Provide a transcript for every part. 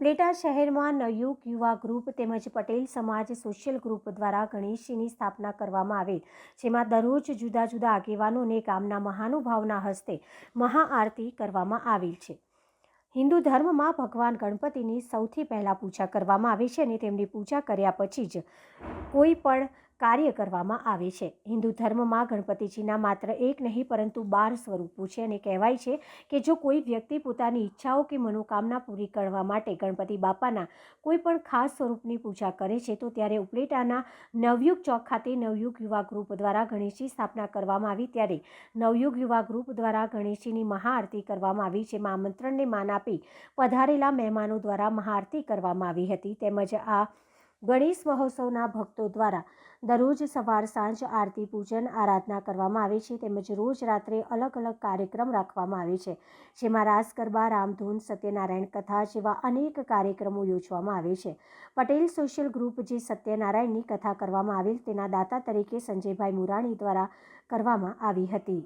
ઉપલેટા શહેરમાં નવયુગ યુવા ગ્રુપ તેમજ પટેલ સમાજ સોશિયલ ગ્રુપ દ્વારા ગણેશજીની સ્થાપના કરવામાં આવેલ, જેમાં દરરોજ જુદા જુદા આગેવાનોને ગામના મહાનુભાવના હસ્તે મહાઆરતી કરવામાં આવેલ છે। હિન્દુ ધર્મમાં ભગવાન ગણપતિની સૌથી પહેલાં પૂજા કરવામાં આવે છે અને તેમની પૂજા કર્યા પછી જ કોઈ પણ કાર્ય કરવામાં આવે છે। હિન્દુ ધર્મમાં ગણપતિજીના માત્ર એક નહીં પરંતુ 12 સ્વરૂપો છે અને કહેવાય છે કે જો કોઈ વ્યક્તિ પોતાની ઈચ્છાઓ કે મનોકામના પૂરી કરવા માટે ગણપતિ બાપાના કોઈ પણ ખાસ સ્વરૂપની પૂજા કરે છે તો ત્યારે ઉપલેટાના નવયુગ ચોક ખાતે નવયુગ યુવા ગ્રુપ દ્વારા ગણેશજી સ્થાપના કરવામાં આવી। ત્યારે નવયુગ યુવા ગ્રુપ દ્વારા ગણેશજીની મહાઆરતી કરવામાં આવી, જેમાં આમંત્રણને માન આપી પધારેલા મહેમાનો દ્વારા મહાઆરતી કરવામાં આવી હતી। તેમજ આ ગણેશ મહોત્સવના ભક્તો દ્વારા દરરોજ સવાર સાંજ આરતી પૂજન આરાધના કરવામાં આવે છે, તેમજ રોજ રાત્રે અલગ અલગ કાર્યક્રમ રાખવામાં આવે છે, જેમાં રાસ ગરબા, રામધૂન, સત્યનારાયણ કથા જેવા અનેક કાર્યક્રમો યોજવામાં આવે છે। પટેલ સોશિયલ ગ્રુપ જે સત્યનારાયણની કથા કરવામાં આવેલ તેના દાતા તરીકે સંજયભાઈ મુરાણી દ્વારા કરવામાં આવી હતી।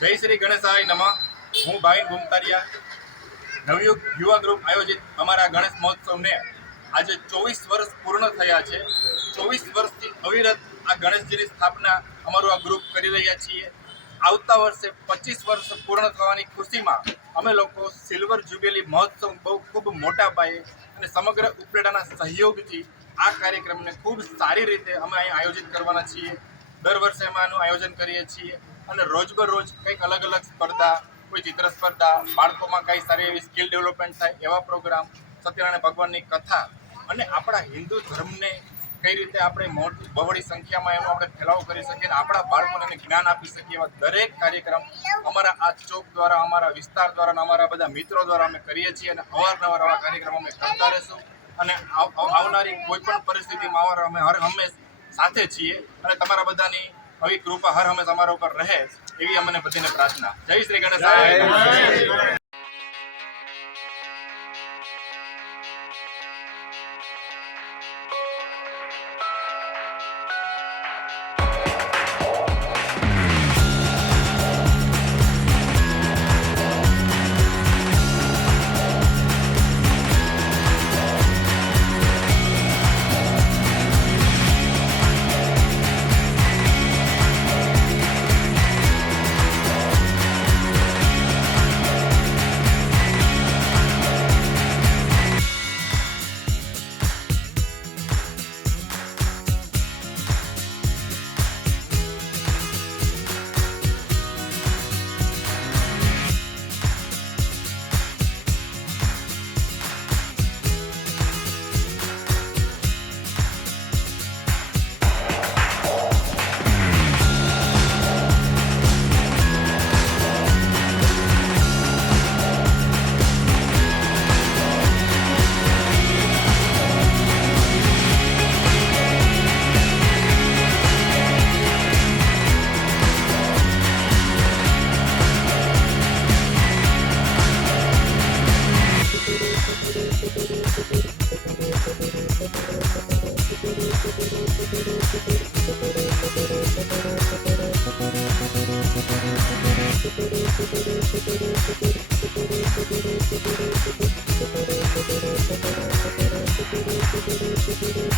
જય શ્રી ગણેશાય નમઃ। હું ભાઈ ભૂમતારિયા। નવયુગ યુવા ગ્રુપ આયોજિત અમારા ગણેશ મહોત્સવને આજે 24 વર્ષ પૂર્ણ થયા છે। 24 વર્ષથી અવિરત આ ગણેશજીની સ્થાપના અમારું આ ગ્રુપ કરી રહ્યા છીએ। આવતા વર્ષે 25 વર્ષ પૂર્ણ થવાની ખુશીમાં અમે લોકો સિલ્વર જ્યુબિલી મહોત્સવ ખૂબ મોટા પાયે અને સમગ્ર ઉપલેટાના સહયોગથી આ કાર્યક્રમને ખૂબ સારી રીતે અમે અહીં આયોજિત કરવાના છીએ। દર વર્ષે અમે આનું આયોજન કરીએ છીએ અને રોજબરોજ કંઈક અલગ અલગ સ્પર્ધા, કોઈ ચિત્ર સ્પર્ધા, બાળકોમાં કંઈ સારી એવી સ્કિલ ડેવલપમેન્ટ થાય એવા પ્રોગ્રામ, સત્યનારાયણ ભગવાનની કથા અને આપણા હિન્દુ ધર્મને કઈ રીતે આપણે મોટી બહોળી સંખ્યામાં એનો આપણે ફેલાવો કરી શકીએ અને આપણા બાળકોને જ્ઞાન આપી શકીએ એવા દરેક કાર્યક્રમ અમારા આ ચોક દ્વારા, અમારા વિસ્તાર દ્વારા અને અમારા બધા મિત્રો દ્વારા અમે કરીએ છીએ અને અવારનવાર આવા કાર્યક્રમ અમે કરતા રહીશું અને આવનારી કોઈ પણ પરિસ્થિતિમાં અમે હર હંમેશ સાથે છીએ અને તમારા બધાની આવી કૃપા હર હંમેશ અમારા ઉપર રહે એવી અમને બધાને પ્રાર્થના। જય શ્રી ગણેશ।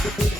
Thank you.